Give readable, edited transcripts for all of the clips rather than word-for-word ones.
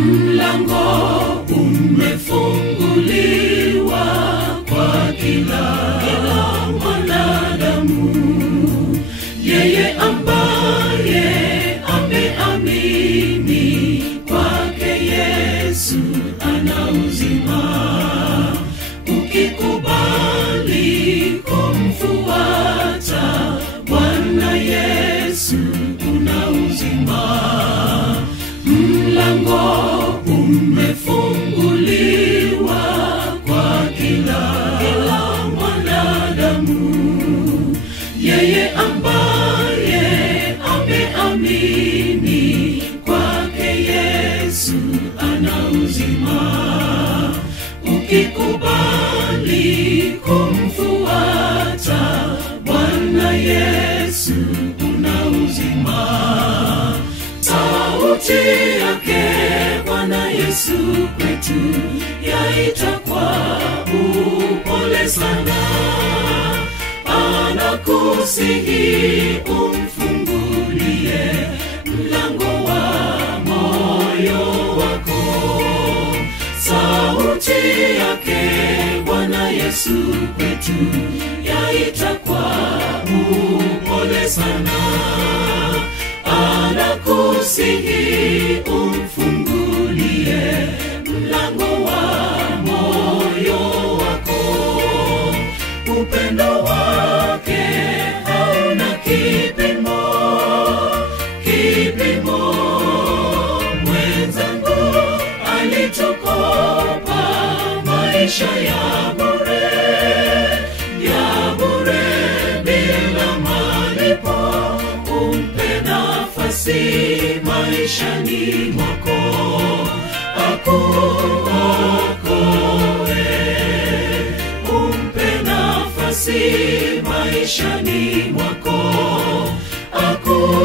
Mlango umefunguliwa kwa kila mwanadamu. Yeye ambaye ameamini kwake Yesu ana uzima. Ukikubali kumfuata Bwana Yesu una uzima. Mlango umefunguliwa kwa kila mwanadamu. Yeye ambaye ameamini kwake Yesu ana uzima. Ukikubali kumfuata Bwana Yesu una uzima. Sauti yake Bwana Yesu kwetu yaita kwa upole sana. Anakusihi umfungulie mlango wa moyo wako. Sauti yake Bwana Yesu kwetu yaita kwa upole sana. Anakusihi umfungulie mlango wa moyo wako. Upendo wake hauna kipimo, kipimo. Mwenzangu alitukopa maisha ya bure bila malipo. Umpe nafasi maishani mwako, akuokoe. Umpe nafasi maishani mwako, akuokoe.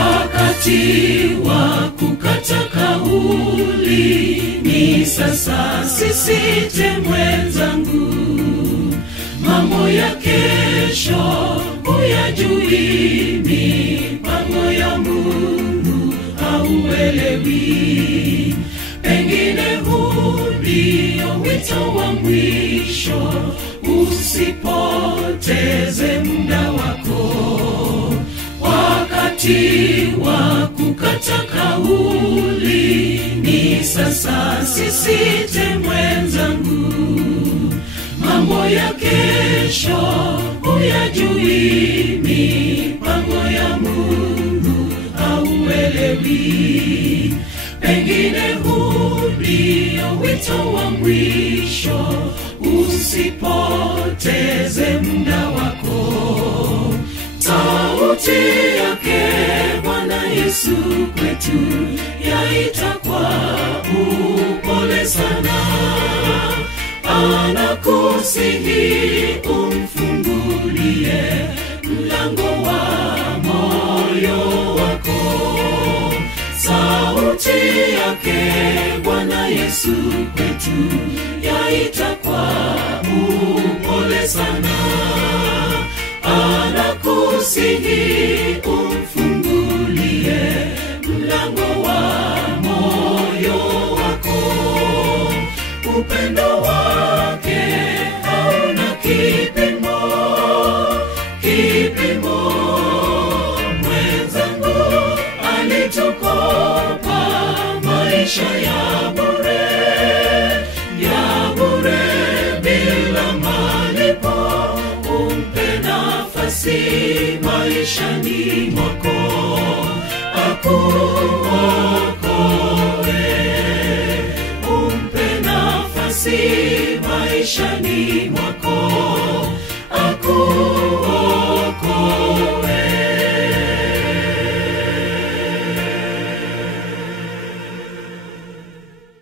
Wakati wa kukata kauli ni sasa. Sisite mwenzangu, mambo ya kesho huyajui. Mipango ya Mungu hauelewi. Pengine huu ndio wito wa mwisho. Usipoteze muda wako. Wakati wa kukata kauli ni sasa. Sisite mwenzangu, mambo ya kesho huyajui. Mipango ya Mungu hauelewi. Pengine huu ndio wito wa mwisho. Usipoteze muda wako. Sauti yake Bwana Yesu kwetu yaita kwa upole sana. Anakusihi umfungulie mlango wa moyo wako. Sauti yake Bwana Yesu kwetu yaita kwa upole sana. Anakusihi umfungulie mlango wa moyo wako. Upendo wake hauna kipimo, kipimo. Mwenzangu alitukopa maisha ya bure bila malipo. Umpe nafasi maishani mwako, akuokoe. Umpe nafasi maishani mwako,